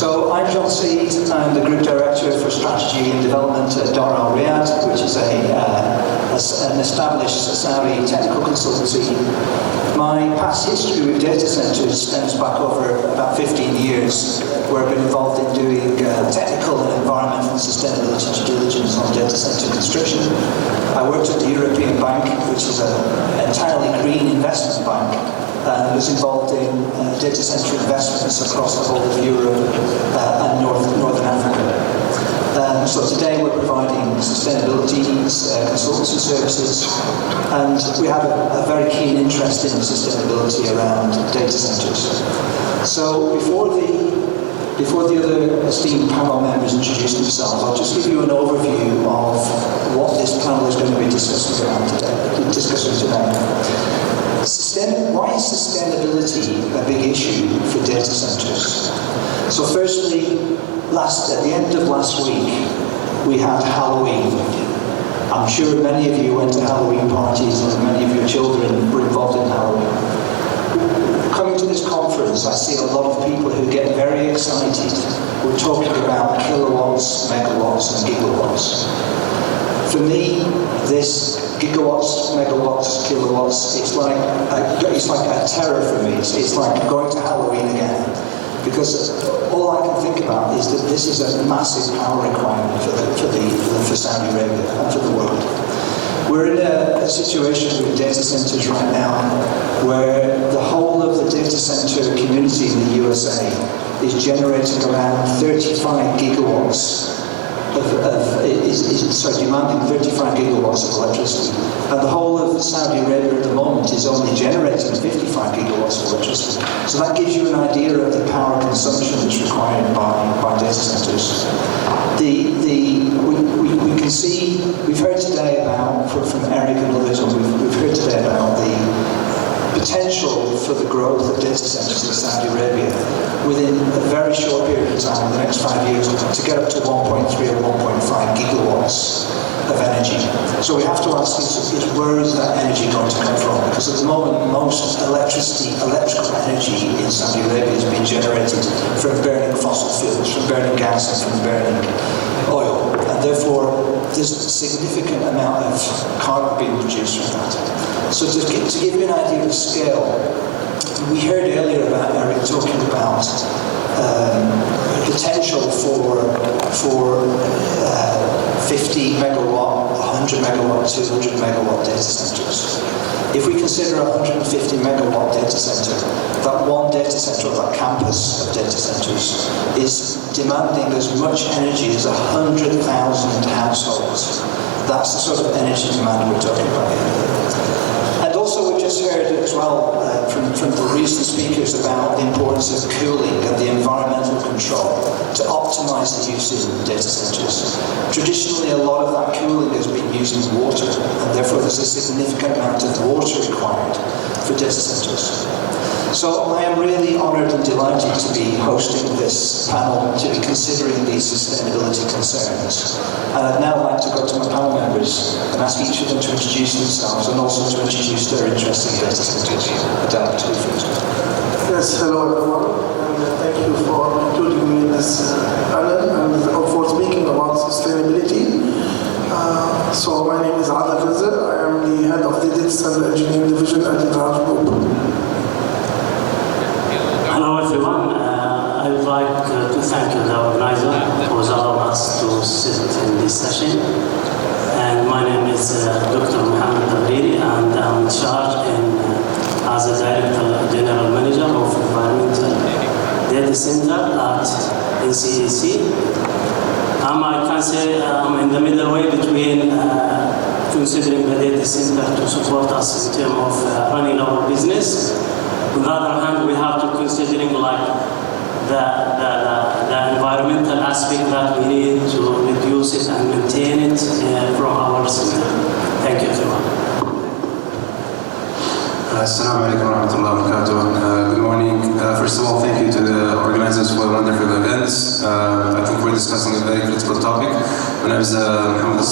So I'm John Seed. I'm the Group Director for Strategy and Development at DAR Al RIYADH, which is an established Saudi technical consultancy. My past history with data centres stems back over about 15 years, where I've been involved in doing technical and environmental and sustainability due diligence on data centre construction. I worked at the European Bank, which is an entirely green investment bank, and was involved in data centre investments across the whole of Europe and Northern Africa. So today we're providing sustainability consultancy services, and we have a very keen interest in sustainability around data centres. So before the other esteemed panel members introduce themselves, I'll just give you an overview of what this panel is going to be discussing today. Why is sustainability a big issue for data centres? So firstly, at the end of last week, we had Halloween. I'm sure many of you went to Halloween parties and many of your children were involved in Halloween. Coming to this conference, I see a lot of people who get very excited. We're talking about kilowatts, megawatts, and gigawatts. For me, this gigawatts, megawatts, kilowatts, it's like a terror for me. It's like going to Halloween again. Because all I can think about is that this is a massive power requirement for Saudi Arabia and for the world. We're in a situation with data centres right now where the whole of the data centre community in the USA is generating around 35 gigawatts demanding 35 gigawatts of electricity. And the whole of Saudi Arabia at the moment is only generating 55 gigawatts of electricity. So that gives you an idea of the power consumption that's required by data centres. We can see, we've heard today about, from Eric and others, we've heard today about the potential for the growth of data centres in Saudi Arabia within a very short period of time, in the next 5 years, to get up to 1.3 or 1.5 gigawatts of energy. So we have to ask is where is that energy going to come from? Because at the moment, most electrical energy in Saudi Arabia is being generated from burning fossil fuels, from burning gas and from burning oil. And therefore, there's a significant amount of carbon being produced from that. So to give you an idea of scale, we heard earlier about Eric talking about potential for 50 megawatt, 100 megawatt, 200 megawatt data centres. If we consider a 150 megawatt data centre, that one data centre or that campus of data centres is demanding as much energy as 100,000 households. That's the sort of energy demand we're talking about here. And also we've just heard as well from the recent speakers about the importance of cooling and the environmental control to optimise the use of data centres. Traditionally, a lot of that cooling has been using water, and therefore there's a significant amount of water required for data centres. So I am really honoured and delighted to be hosting this panel, to be considering these sustainability concerns. And I'd now like to go to my panel members and ask each of them to introduce themselves and also to introduce their interest in data centres. Adel, to you first. Yes, hello everyone, and thank you for including me in this panel and for speaking about sustainability. So my name is Adel. I am the head of the Datacentre Engineering Division at the DAR Group. Hello everyone, I would like to thank the organizer for allowing us to sit in this session. And my name is Dr. Mohammed Dighriri, and I'm in charge as a Director General Manager of Environmental Data Center at NCEC. I can say I'm in the middle way between considering the data center to support us in terms of running our business. On the other hand, we have to considering like the environmental aspect that we need to reduce it and maintain it from our center. Thank you, everyone. Assalamu alaikum wa rahmatullahi wa barakatuh. Good morning. First of all, thank you to the organizers for the wonderful events. I think we're discussing a very critical topic. My name is Mohammed.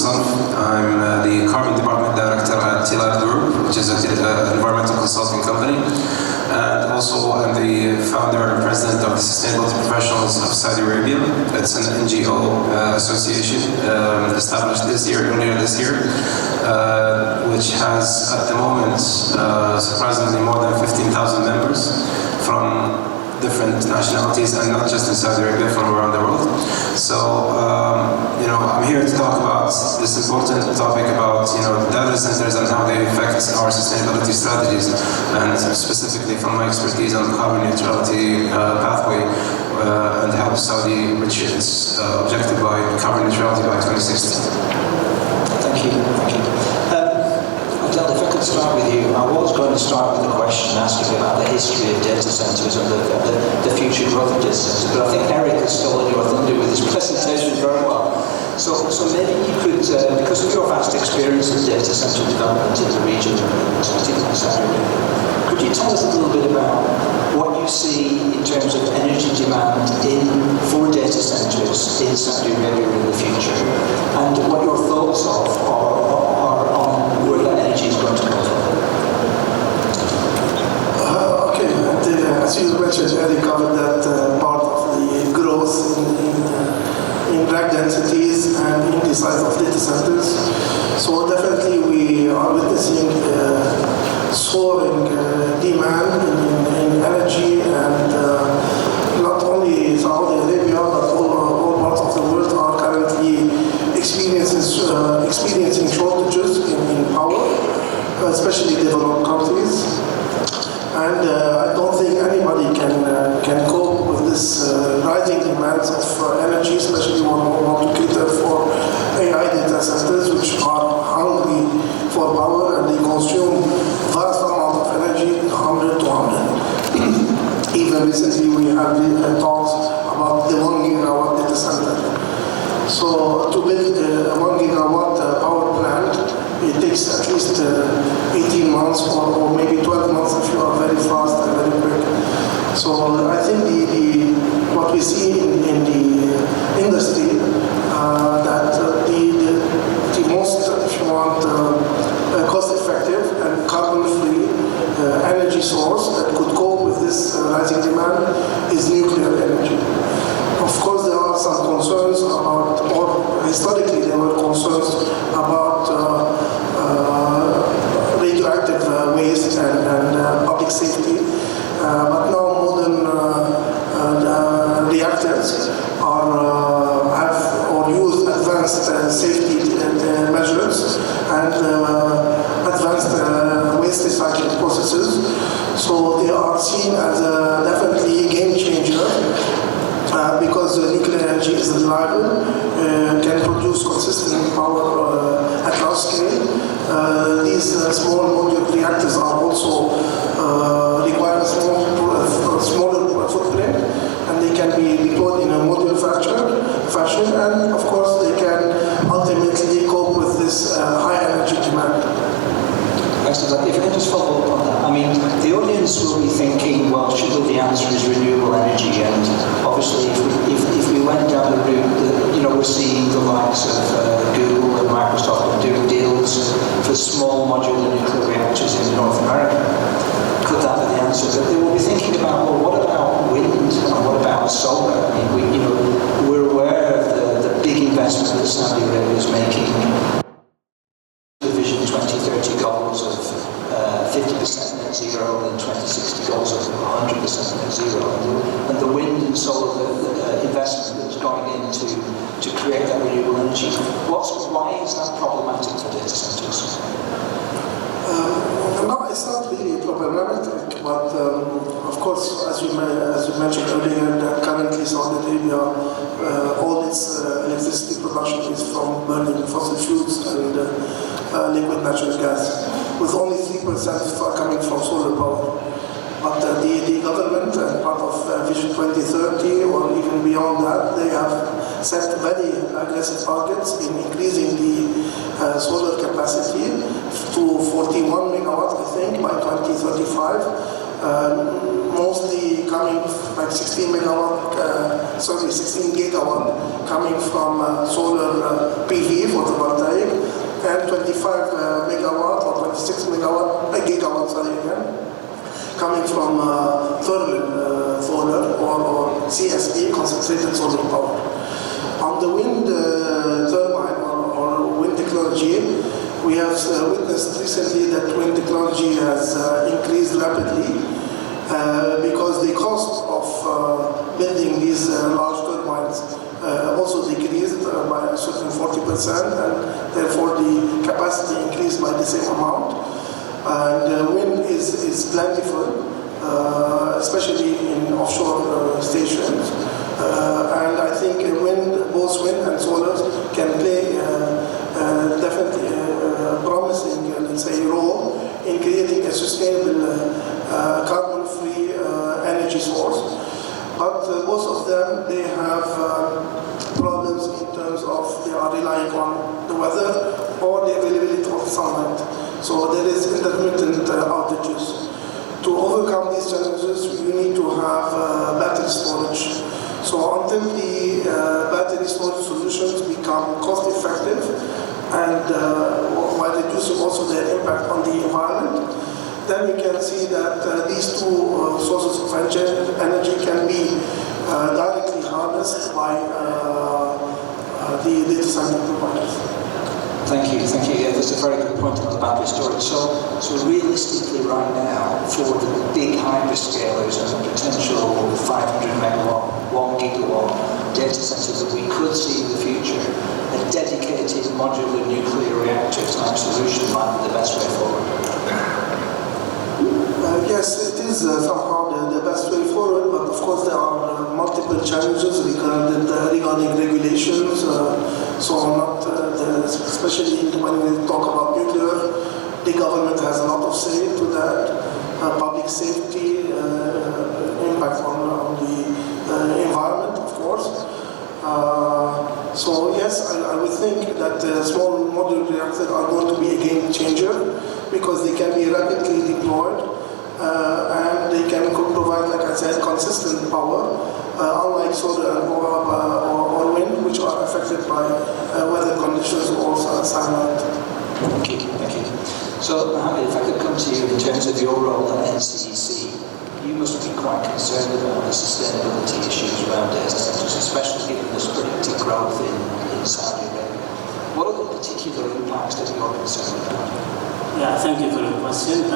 I'm the Carbon Department Director at TILAD Group, which is an environmental consulting company. And also I'm the founder and president of the Sustainability Professionals of Saudi Arabia. It's an NGO association established earlier this year, which has at the moment surprisingly more than 15,000 members from different nationalities, and not just in Saudi Arabia, from around the world. So, I'm here to talk about this important topic about, data centers and how they affect our sustainability strategies, and specifically from my expertise on the carbon neutrality pathway, and help Saudi reach its objective by carbon neutrality by 2060. Thank you. Adel, if I could start with you, I was going to start with a question asking about the history of data centers and the future growth of data centers, but I think Eric has stolen your thunder with his presentation very well. So maybe you could, because of your vast experience in data center development in the region, particularly Saudi Arabia, could you tell us a little bit about what you see in terms of energy demand for data centers in Saudi Arabia in the future, and what your thoughts are on where that energy is going to come from? Okay, and as you mentioned, Eddie covered that part of the growth in rack densities and in the size of data centers. So definitely we are witnessing soaring demand in energy, and not only Saudi Arabia but all parts of the world are currently experiencing shortages in power, especially developed countries. And I don't think anybody can cope with this rising demands of energy, especially when we want to cater for AI data centers, which are hungry for power, and they consume vast amount of energy, 100 to 100. Even recently we had talks about the 1 gigawatt data center. So to build a 1 gigawatt power plant, it takes at least 18 months or maybe 12 months if you are very fast and very quick. So I think what we see in the industry, that the most, if you want, cost-effective and carbon-free energy source that could cope with this rising demand is nuclear energy. Of course, there are some concerns about, or historically there were concerns about radioactive waste and public safety. But now modern reactors have or use advanced safety measures and advanced waste recycling processes. So they are seen as a definitely game changer because nuclear energy is reliable, can produce consistent power at large scale. These small modular reactors are also require a smaller footprint, and they can be deployed in a modular fashion, and of course they can ultimately cope with this high energy demand. Excellent. If I can just follow up on that, I mean, the audience will be thinking, well, surely the answer is renewable energy, and obviously if we went down the route that, we're seeing the likes of Google and Microsoft doing deals for small modular nuclear reactors in North America. Could that be the answer? But they will be thinking about, well, what about wind and what about solar? I mean, we're aware of the big investment that Saudi Arabia is making. The Vision 2030 goals of 50% net zero and 2060 goals of 100% net zero, and the wind and solar investment that's going in to create that renewable energy. Why is that problematic for data centers? No, it's not really problematic, but of course, as you mentioned earlier, that currently Saudi Arabia, all its electricity production is from burning fossil fuels and liquid natural gas, with only 3% coming from solar power. But the government, part of Vision 2030, or even beyond that, they have set very aggressive targets in increasing the solar capacity to 41 megawatts, I think, by 2035. Mostly coming like 16 gigawatt coming from solar PV, photovoltaic, and 25 megawatt or 26 gigawatt, coming from thermal solar or CSP, concentrated solar power. On the wind turbine or wind technology, we have witnessed recently that wind technology has increased rapidly because the cost of building these large turbines also decreased by a certain 40%, and therefore the capacity increased by the same amount. And wind is plentiful, especially in offshore stations. And I think both wind and solar can play definitely a promising, let's say, role in creating a sustainable carbon-free energy source. But both of them, they have problems in terms of they are relying on the weather or the availability of sunlight. So there is intermittent outages. To overcome these challenges, you need to have battery storage. So until the battery storage solutions become cost-effective and while reducing also their impact on the environment, then we can see that these two sources of energy can be directly harnessed by the data center providers. Thank you. Yeah, that's a very good point on the battery storage. So realistically right now, for the big hyperscalers and the potential 500 megawatt, 1 gigawatt data centers that we could see in the future, a dedicated modular nuclear reactor type solution might be the best way forward. Yes, it is somehow the best way forward, but of course there are multiple challenges regarding regulations. Especially when we talk about nuclear, the government has a lot of say to that. Public safety, impact on the environment, of course. So yes, I would think that small modular reactors are going to be a game changer because they can be rapidly deployed and they can provide, like I said, consistent power, unlike solar or wind, which are affected by weather conditions or sunlight. Thank you. So, Mohammed, if I could come to you in terms of your role at NCEC, you must be quite concerned about the sustainability issues around data centers, especially given this predicted growth in Saudi Arabia. What are the particular impacts that you're concerned about? Yeah, thank you for your question.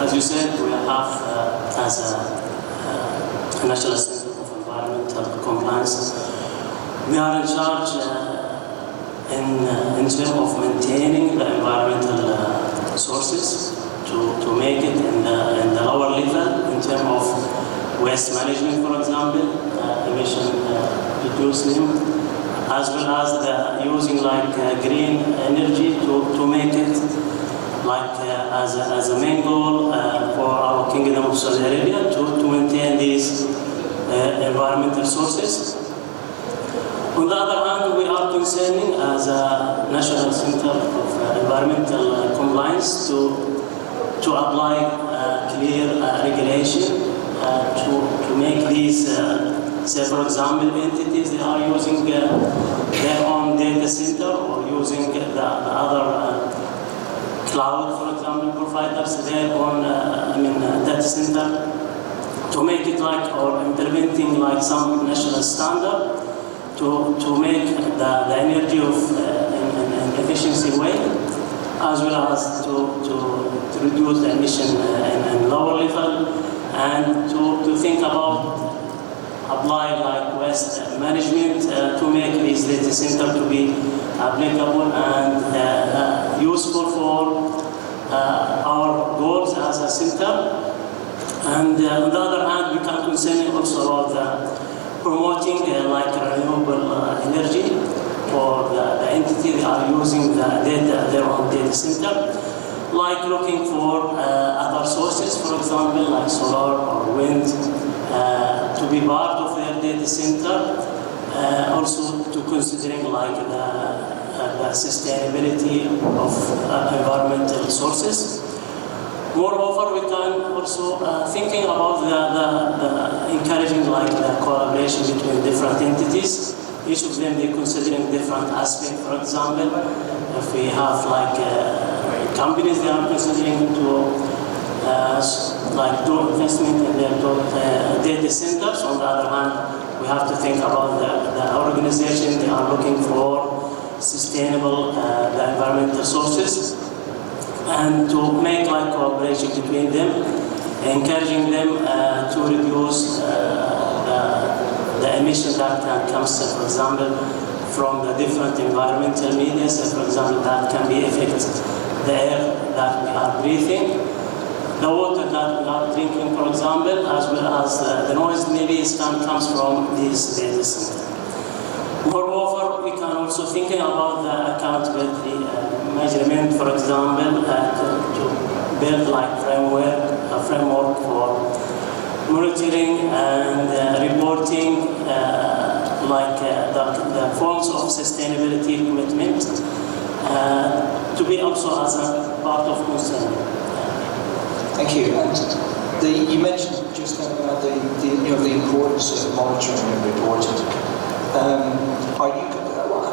As you said, we have, as a National Center of Environmental Compliance, we are in charge in terms of maintaining the environmental sources to make it in the lower level in terms of waste management, for example, emission reducing, as well as using like green energy to make it like as a main goal for our Kingdom of Saudi Arabia to maintain these environmental sources. On the other hand, we are concerning as a National Center of Environmental Compliance to apply clear regulation to make these, say for example, entities they are using their own data center or using the other cloud, for example, providers their own data center to make it like or implementing like some national standard to make the energy of an efficiency way, as well as to reduce the emission in lower level, and to think about apply like waste management to make these data center to be applicable and useful for our goals as a center. And on the other hand, we can concern also about promoting like renewable energy for the entity they are using their own data center, like looking for other sources, for example, like solar or wind, to be part of their data center, also to considering like the sustainability of environmental sources. Moreover, we can also thinking about the encouraging like the collaboration between different entities. Each of them they considering different aspects. For example, if we have like companies, they are considering to like do investment in their data centers. On the other hand, we have to think about the organization. They are looking for sustainable the environmental sources, and to make like cooperation between them, encouraging them to reduce the emission that comes, for example, from the different environmental media. So, for example, that can be affect the air that we are breathing, the water that we are drinking, for example, as well as the noise maybe comes from these data centers. Moreover, we can also think about the accountability measurement, for example, to build like a framework for monitoring and reporting the forms of sustainability commitment to be also as a part of concern. Thank you. And you mentioned just then about the importance of monitoring and reporting.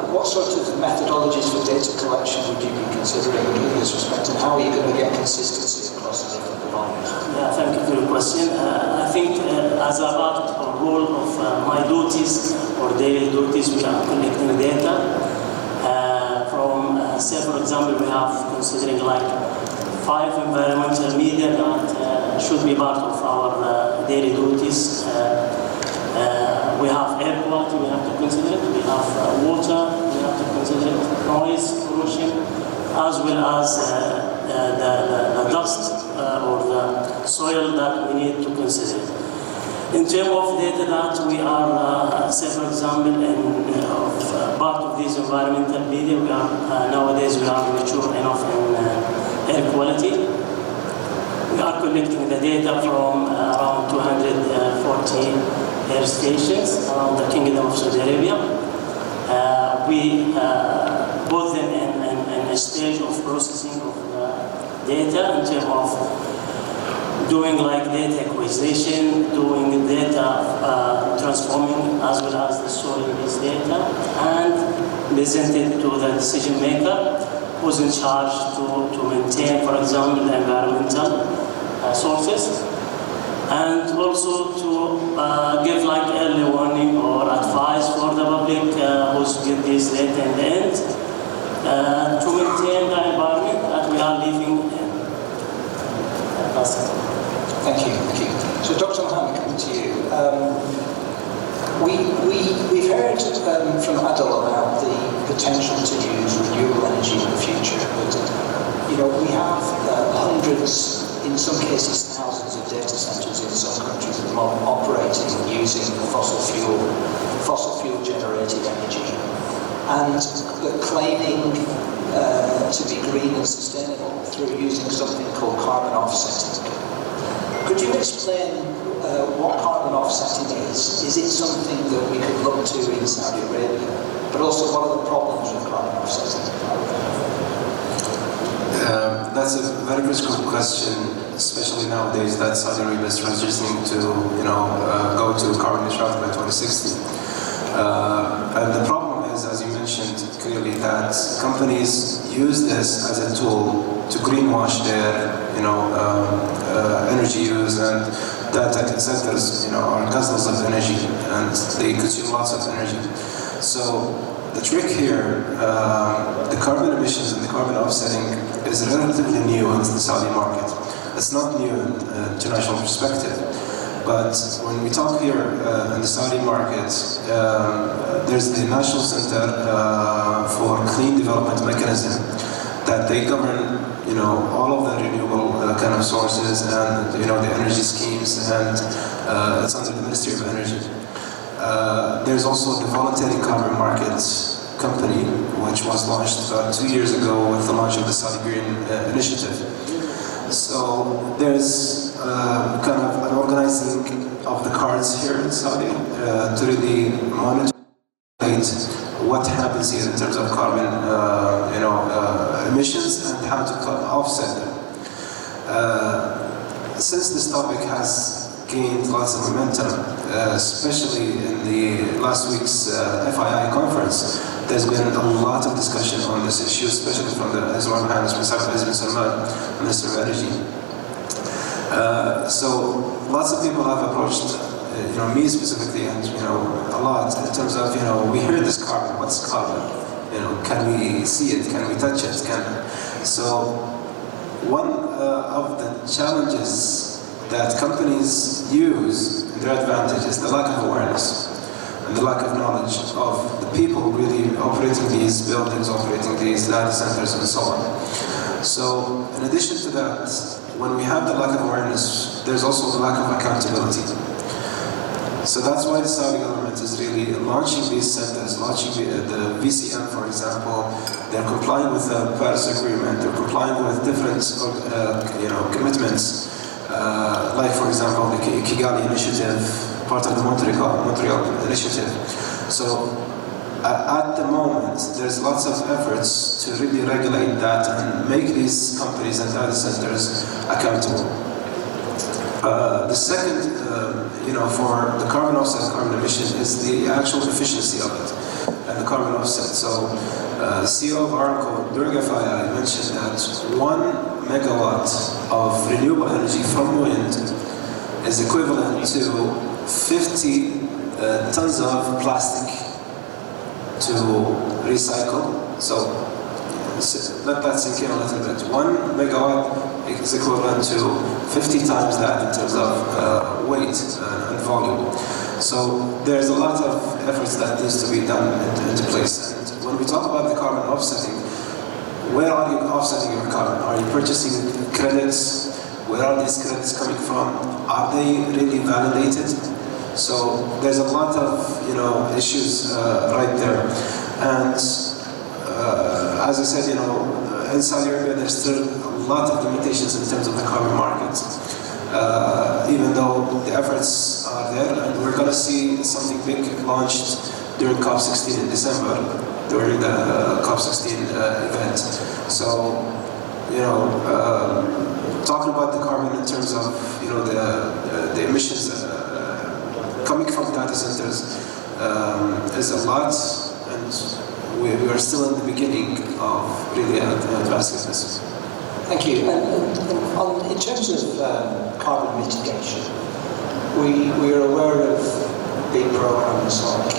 What sort of methodologies for data collection would you be considering in this respect, and how are you going to get consistency across the different providers? Yeah, thank you for your question. I think as a part or role of my duties or daily duties, we are collecting data from, say for example, we have considering like 5 environmental media that should be part of our daily duties. We have air quality, we have to consider it. We have water, we have to consider it. Noise, pollution, as well as the dust or the soil that we need to consider. In terms of data that we are, say for example, part of these environmental media, we are nowadays we are mature enough in air quality. We are collecting the data from around 240 air stations around the Kingdom of Saudi Arabia. We put them in a stage of processing of data in terms of doing like data acquisition, doing data transforming, as well as the storing this data, and present it to the decision maker who's in charge to maintain, for example, the environmental sources, and also to give like early warning or advice for the public who's get this data in the end to maintain the environment that we are living in. That's it. Thank you. So Dr. Mohammed, coming to you. We've heard from Adel about the potential to use renewable energy in the future, but we have hundreds, in some cases thousands of data centers in some countries at the moment operating using fossil fuel generated energy, and claiming to be green and sustainable through using something called carbon offsetting. Could you explain what carbon offsetting is? Is it something that we could look to in Saudi Arabia? But also, what are the problems with carbon offsetting? That's a very critical question, especially nowadays that Saudi Arabia is transitioning to, go to carbon neutrality by 2060. And the problem is, as you mentioned clearly, that companies use this as a tool to greenwash their, energy use, and data centers, are guzzlers of energy, and they consume lots of energy. So the trick here, the carbon emissions and the carbon offsetting is relatively new in the Saudi market. It's not new in international perspective, but when we talk here in the Saudi market, there's the National Center for Clean Development Mechanism that they govern, all of the renewable kind of sources and the energy schemes, and it's under the Ministry of Energy. There's also the Voluntary Carbon Markets Company, which was launched about 2 years ago with the launch of the Saudi Green Initiative. So there's kind of an organizing of the cards here in Saudi to really monitor what happens here in terms of carbon emissions and how to offset them. Since this topic has gained lots of momentum, especially in the last week's FII conference, there's been a lot of discussion on this issue, especially from His Royal Highness Mohammed bin Salman, Minister of Energy. So lots of people have approached, me specifically, and a lot in terms of, we hear this carbon. What's carbon? Can we see it? Can we touch it? So one of the challenges that companies use in their advantage is the lack of awareness and the lack of knowledge of the people really operating these buildings, operating these data centers, and so on. So in addition to that, when we have the lack of awareness, there's also the lack of accountability. So that's why the Saudi government is really launching these centers, launching the VCM, for example. They're complying with the Paris Agreement. They're complying with different, commitments, like, for example, the Kigali Initiative, part of the Montreal Initiative. So at the moment, there's lots of efforts to really regulate that and make these companies and data centers accountable. The second, for the carbon offset, carbon emission, is the actual efficiency of it and the carbon offset. So, CEO of Aramco during FII mentioned that 1 megawatt of renewable energy from wind is equivalent to 50 tons of plastic to recycle. So let that sink in a little bit. 1 megawatt is equivalent to 50 times that in terms of weight and volume. So there's a lot of efforts that needs to be done into place. And when we talk about the carbon offsetting, where are you offsetting your carbon? Are you purchasing credits? Where are these credits coming from? Are they really validated? So there's a lot of issues right there. And as I said, in Saudi Arabia, there's still a lot of limitations in terms of the carbon market. Even though the efforts are there, and we're going to see something big launched during COP16 in December, during the COP16 event. So, talking about the carbon in terms of the emissions coming from data centers is a lot, and we are still in the beginning of really advancing this. Thank you. And in terms of carbon mitigation, we are aware of big programs like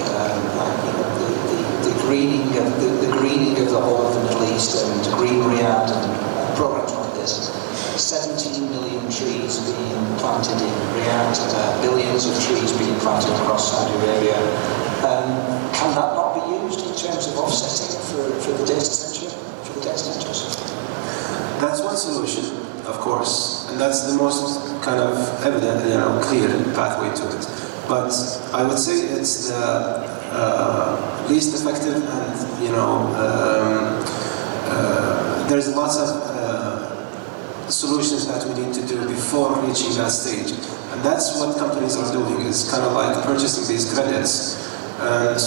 the greening of the whole of the Middle East and Green Riyadh and programs like this. 17 million trees being planted in Riyadh, billions of trees being planted across Saudi Arabia. Can that not be used in terms of offsetting for the data centers? That's one solution, of course, and that's the most kind of evident, clear pathway to it. But I would say it's the least effective, and there's lots of solutions that we need to do before reaching that stage. And that's what companies are doing, is kind of like purchasing these credits and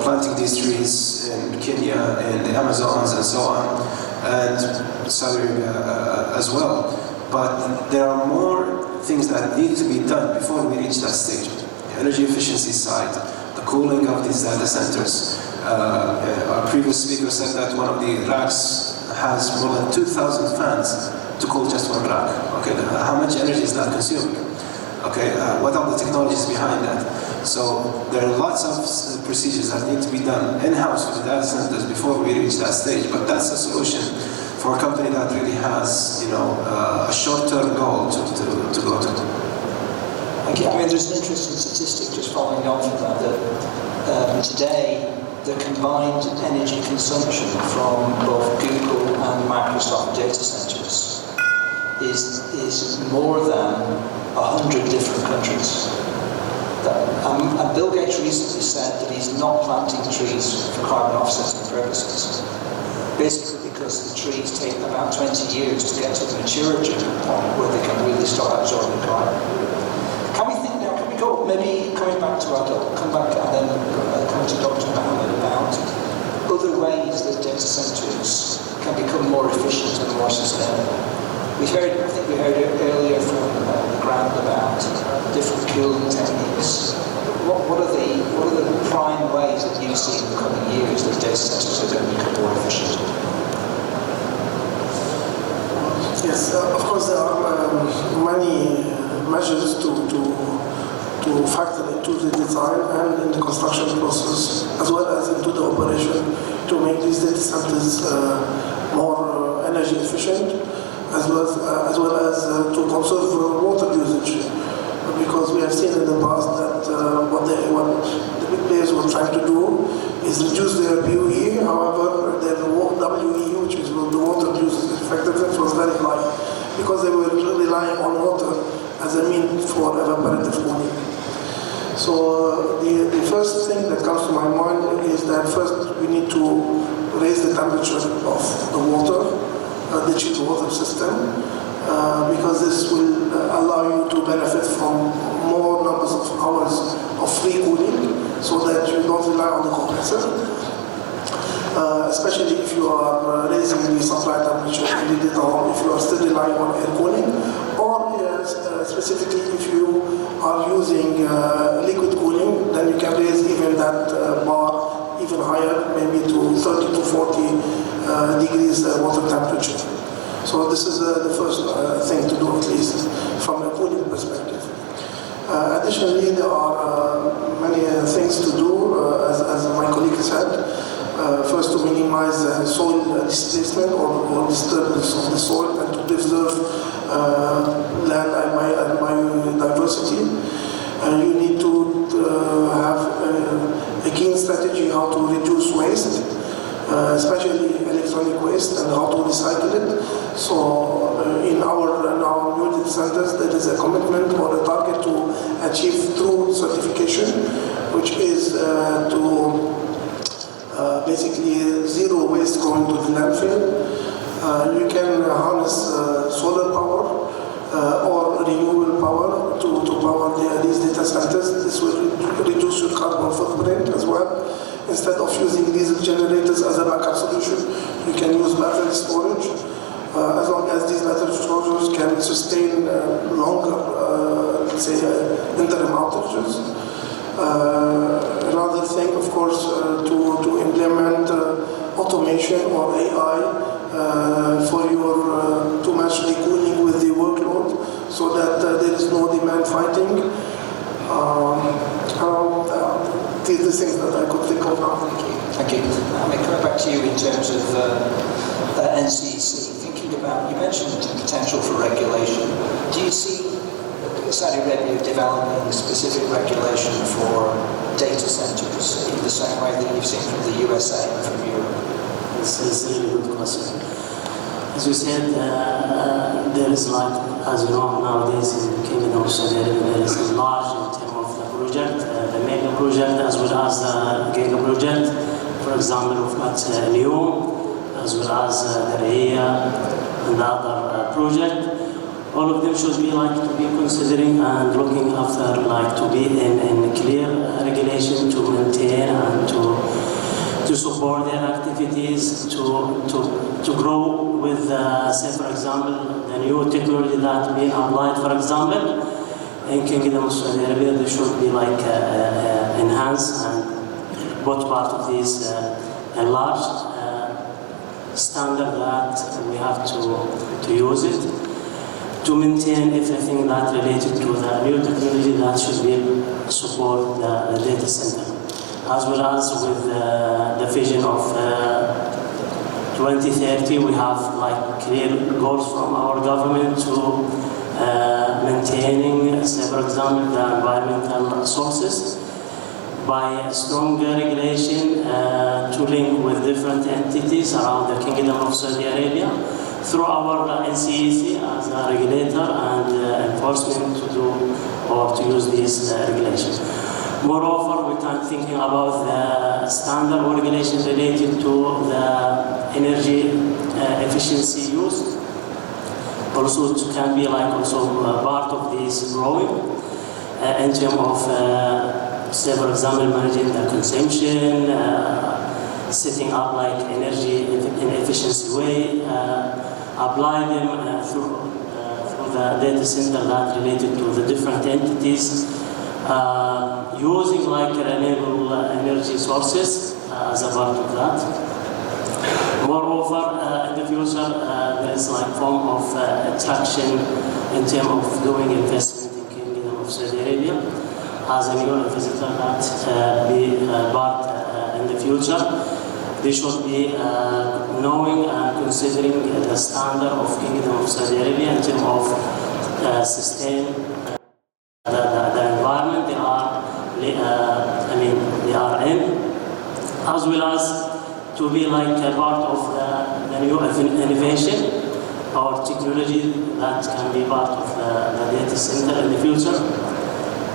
planting these trees in Kenya, in the Amazons and so on, and Saudi Arabia as well. But there are more things that need to be done before we reach that stage. The energy efficiency side, the cooling of these data centers. Our previous speaker said that one of the racks has more than 2,000 fans to cool just one rack. Okay, how much energy is that consuming? Okay, what are the technologies behind that? So there are lots of procedures that need to be done in-house for the data centers before we reach that stage. But that's a solution for a company that really has, a short-term goal to go to. Thank you. I mean, there's an interesting statistic just following on from that today the combined energy consumption from both Google and Microsoft data centers is more than 100 different countries. And Bill Gates recently said that he's not planting trees for carbon offsetting purposes, basically because the trees take about 20 years to get to the maturity point where they can really start absorbing carbon. Can we think now, can we go, maybe coming back to Adel, come back and then come to Dr. Mohammed about other ways that data centers can become more efficient and more sustainable. I think we heard earlier from the ground about different cooling techniques. What are the prime ways that you see in the coming years that data centers are going to become more efficient? Yes, of course there are many measures to factor into the design and in the construction process, as well as into the operation, to make these data centers more energy efficient, as well as to conserve water usage. Because we have seen in the past that what the big players were trying to do is reduce their PUE, however their WE, which is the water use effectiveness, was very high, because they were relying on water as a means for evaporative cooling. So the first thing that comes to my mind is that first we need to raise the temperature of the water, the chilled water system, because this will allow you to benefit from more numbers of hours of free cooling, so that you don't rely on the compressor, especially if you are raising the supply temperature in the data, if you are still relying on air cooling, or specifically if you are using liquid cooling, then you can raise even that bar even higher, maybe to 30 to 40 degrees water temperature. So this is the first thing to do, at least from a cooling perspective. Additionally, there are many things to do, as my colleague said. First, to minimize soil displacement or disturbance of the soil, and to preserve land and biodiversity. You need to have a keen strategy how to reduce waste, especially electronic waste, and how to recycle it. So in our new data centers, there is a commitment or a target to achieve through certification, which is to basically zero waste going to the landfill. You can harness solar power or renewable power to power these data centers. This will reduce your carbon footprint as well. Instead of using diesel generators as a backup solution, you can use battery storage. As long as these battery storages can sustain longer, let's say, interim outages. Another thing, of course, to implement automation or AI for your to match the cooling with the workload, so that there is no demand fighting. These are the things that I could think of now. Thank you. I'm coming back to you in terms of NCEC. Thinking about, you mentioned the potential for regulation. Do you see Saudi Arabia developing a specific regulation for data centers in the same way that you've seen from the USA and from Europe? This is a really good question. As you said, there is, like, as you know, nowadays in the Kingdom of Saudi Arabia, there is a large in terms of the project, the mega project, as well as the giga project. For example, we've got NEOM, as well as the RIYADH and the other project. All of them should be to be considering and looking after, to be in clear regulation to maintain and to support their activities, to grow with, say for example, the new technology that being applied. For example, in Kingdom of Saudi Arabia, they should be enhanced and put part of this a large standard that we have to use it, to maintain everything that related to the new technology that should be support the data center, as well as with the vision of 2030. We have clear goals from our government to maintaining, say for example, the environmental sources by stronger regulation to link with different entities around the Kingdom of Saudi Arabia, through our NCEC as a regulator and enforcement to do or to use these regulations. Moreover, we can thinking about the standard regulation related to the energy efficiency use. Also, it can be also part of this growing in terms of, say for example, managing the consumption, setting up energy in efficiency way, apply them through the data center that related to the different entities, using renewable energy sources as a part of that. Moreover, in the future, there is like form of attraction in terms of doing investment in Kingdom of Saudi Arabia as a new visitor that be part in the future. They should be knowing and considering the standard of Kingdom of Saudi Arabia in terms of sustain the environment they are in, as well as to be like a part of the new innovation or technology that can be part of the data center in the future.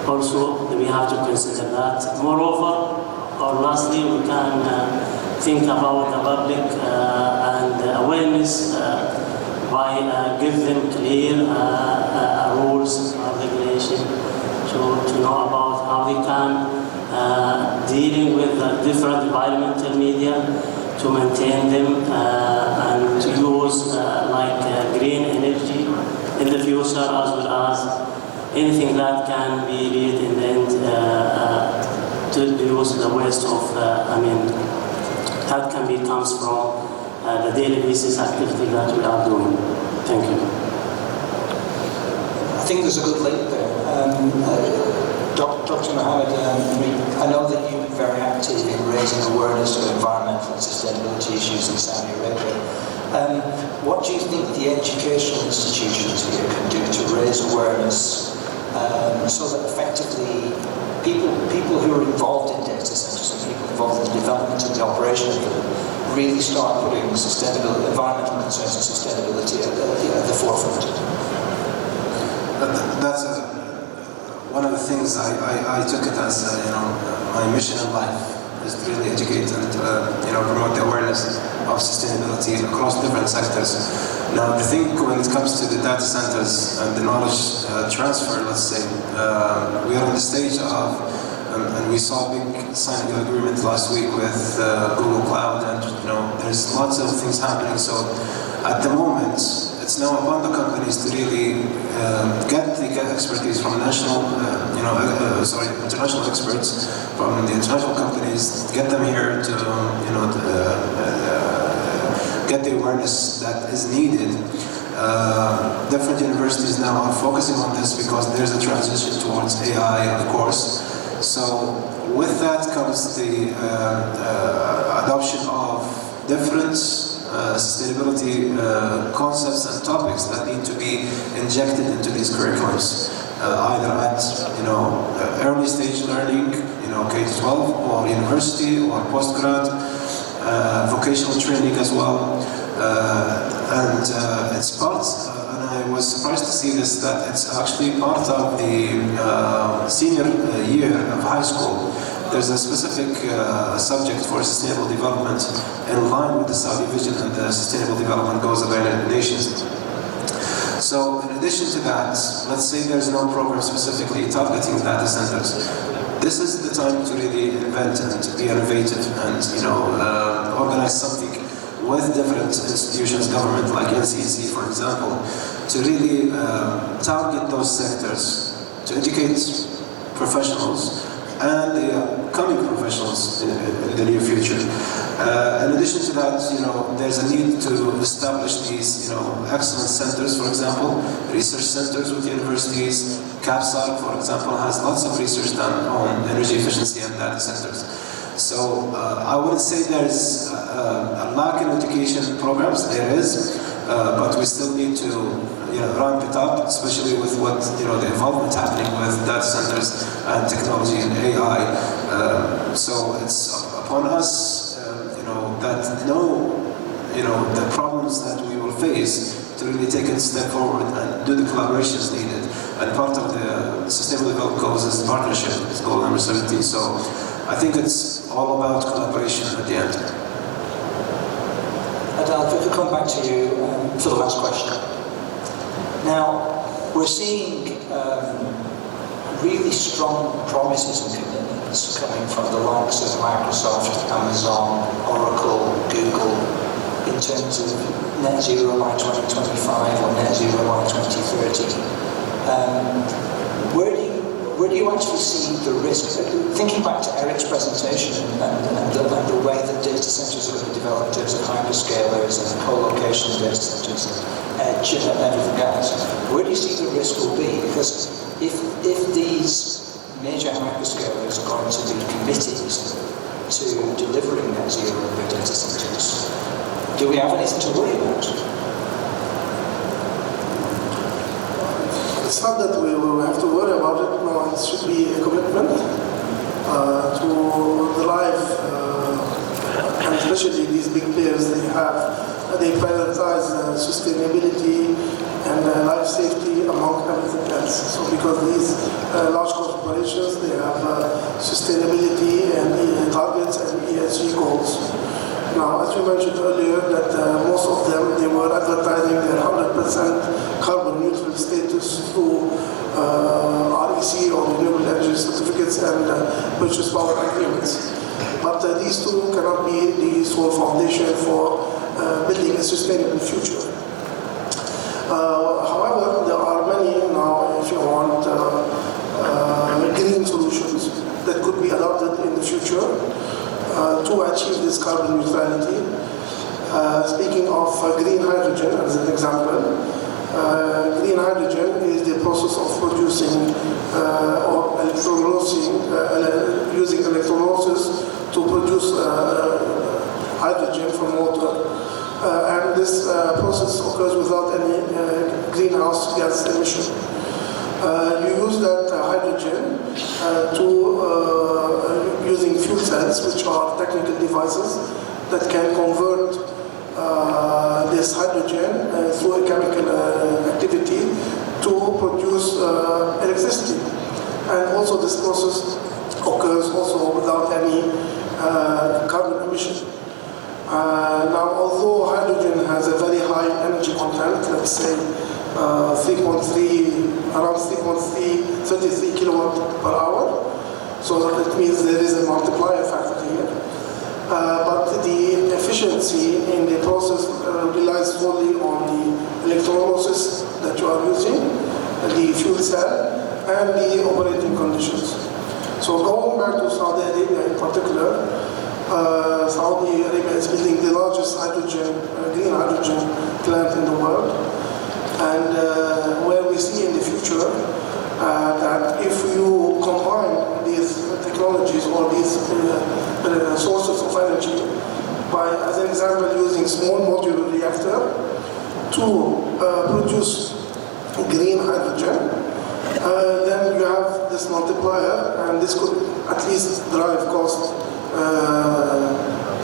Also, we have to consider that. Moreover, or lastly, we can think about the public and awareness by give them clear rules or regulation to know about how they can dealing with different environmental media to maintain them and to use green energy in the future, as well as anything that can be lead in the end to reduce the waste of that can be comes from the daily basis activity that we are doing. Thank you. I think there's a good link there. Dr. Mohammed, I know that you've been very active in raising awareness of environmental and sustainability issues in Saudi Arabia. What do you think the educational institutions here can do to raise awareness so that effectively people who are involved in data centers and people involved in the development and the operation of them really start putting sustainability, environmental concerns and sustainability at the forefront? That's one of the things I took it as my mission in life is to really educate and promote the awareness of sustainability across different sectors. Now, I think when it comes to the data centers and the knowledge transfer, let's say, we are on the stage of, and we saw a big signing agreement last week with Google Cloud, and there's lots of things happening. So at the moment, it's now upon the companies to really get expertise from international experts from the international companies, get them here to get the awareness that is needed. Different universities now are focusing on this because there's a transition towards AI, of course. So with that comes the adoption of different sustainability concepts and topics that need to be injected into these curriculums, either at early stage learning, K-12 or university or postgrad, vocational training as well, and it's part. And I was surprised to see this, that it's actually part of the senior year of high school. There's a specific subject for sustainable development in line with the Saudi vision and the Sustainable Development Goals of the United Nations. So in addition to that, let's say there's no program specifically targeting data centers. This is the time to really invent and to be innovative and organize something with different institutions, government like NCEC, for example, to really target those sectors, to educate professionals and the coming professionals in the near future. In addition to that, there's a need to establish these, excellence centers, for example, research centers with universities. CAPSAR, for example, has lots of research done on energy efficiency and data centers. So I wouldn't say there's a lack in education programs. There is, but we still need to ramp it up, especially with what the involvement happening with data centers and technology and AI. So it's upon us, that the problems that we will face to really take a step forward and do the collaborations needed. And part of the Sustainable Development Goals is the partnership. It's goal number 17. So I think it's all about collaboration at the end. Adel, if we could come back to you for the last question. Now, we're seeing really strong promises and commitments coming from the likes of Microsoft, Amazon, Oracle, Google, in terms of net zero by 2025 or net zero by 2030. Where do you actually see the risk? Thinking back to Eric's presentation and the way that the data centers are going to develop in terms of hyperscalers and co-location data centers and edge and everything else. Where do you see the risk will be? Because if these major hyperscalers are going to be committed to delivering net zero in their data centers, do we have anything to worry about? It's not that we will have to worry about it. No, it should be a commitment to the life, and especially these big players. They prioritize sustainability and life safety among everything else. So because these large corporations, they have sustainability and targets and ESG goals. Now, as you mentioned earlier, that most of them, they were advertising their 100% carbon neutral status through REC or renewable energy certificates and purchase power agreements. But these two cannot be the sole foundation for building a sustainable future. However, there are many now, if you want, green solutions that could be adopted in the future to achieve this carbon neutrality. Speaking of green hydrogen as an example, green hydrogen is the process of producing or using electrolysis to produce hydrogen from water. And this process occurs without any greenhouse gas emission. You use that hydrogen using fuel cells, which are technical devices that can convert this hydrogen through a chemical activity to produce electricity. And also this process occurs also without any carbon emission. Now, although hydrogen has a very high energy content, let's say around 33 kilowatt per hour, so that means there is a multiplier factor here. But the efficiency in the process relies solely on the electrolysis that you are using, the fuel cell, and the operating conditions. So going back to Saudi Arabia in particular, Saudi Arabia is building the largest green hydrogen plant in the world. And where we see in the future that if you combine these technologies or these sources of energy by, as an example, using small modular reactor to produce green hydrogen, then you have this multiplier, and this could at least drive cost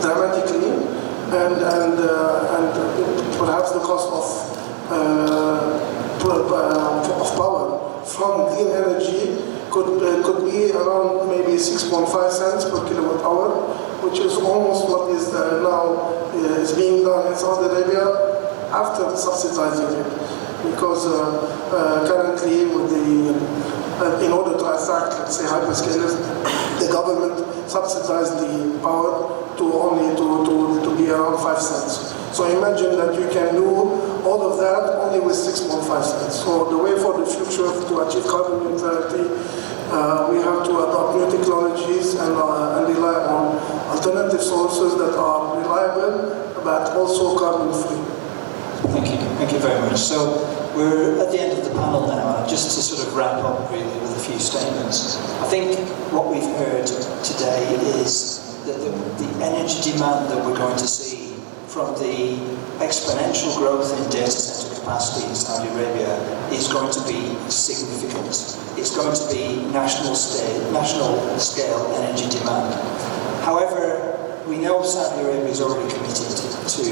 dramatically, and perhaps the cost of power from green energy could be around maybe 6.5 cents per kilowatt hour, which is almost what is now is being done in Saudi Arabia after subsidizing it, because currently with in order to attract, let's say, hyperscalers, the government subsidized the power to be around 5 cents. So imagine that you can do all of that only with 6.5 cents. So the way for the future to achieve carbon neutrality, we have to adopt new technologies and rely on alternative sources that are reliable but also carbon free. Thank you very much. So we're at the end of the panel now, and just to sort of wrap up really with a few statements. I think what we've heard today is that the energy demand that we're going to see from the exponential growth in data center capacity in Saudi Arabia is going to be significant. It's going to be national scale energy demand. However, we know Saudi Arabia is already committed to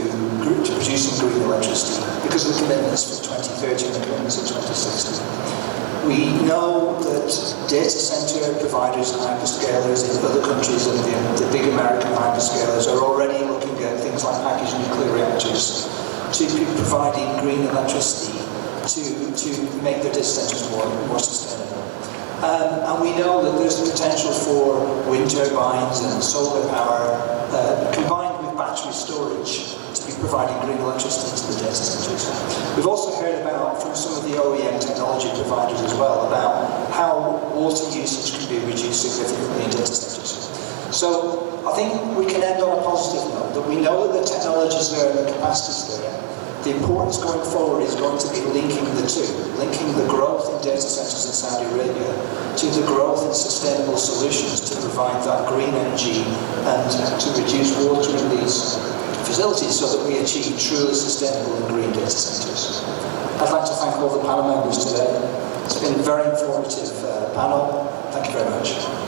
producing green electricity because of the commitments for 2030 and the commitments for 2060. We know that data center providers and hyperscalers in other countries and the big American hyperscalers are already looking at things like packaged nuclear reactors to be providing green electricity to make their data centers more sustainable. And we know that there's the potential for wind turbines and solar power combined with battery storage to be providing green electricity to the data centers. We've also heard about, from some of the OEM technology providers as well, about how water usage can be reduced significantly in data centers. So I think we can end on a positive But we know that the technology is there and the capacity is there. The importance going forward is going to be linking the two, linking the growth in data centers in Saudi Arabia to the growth in sustainable solutions to provide that green energy and to reduce water in these facilities so that we achieve truly sustainable and green data centers. I'd like to thank all the panel members today. It's been a very informative panel. Thank you very much.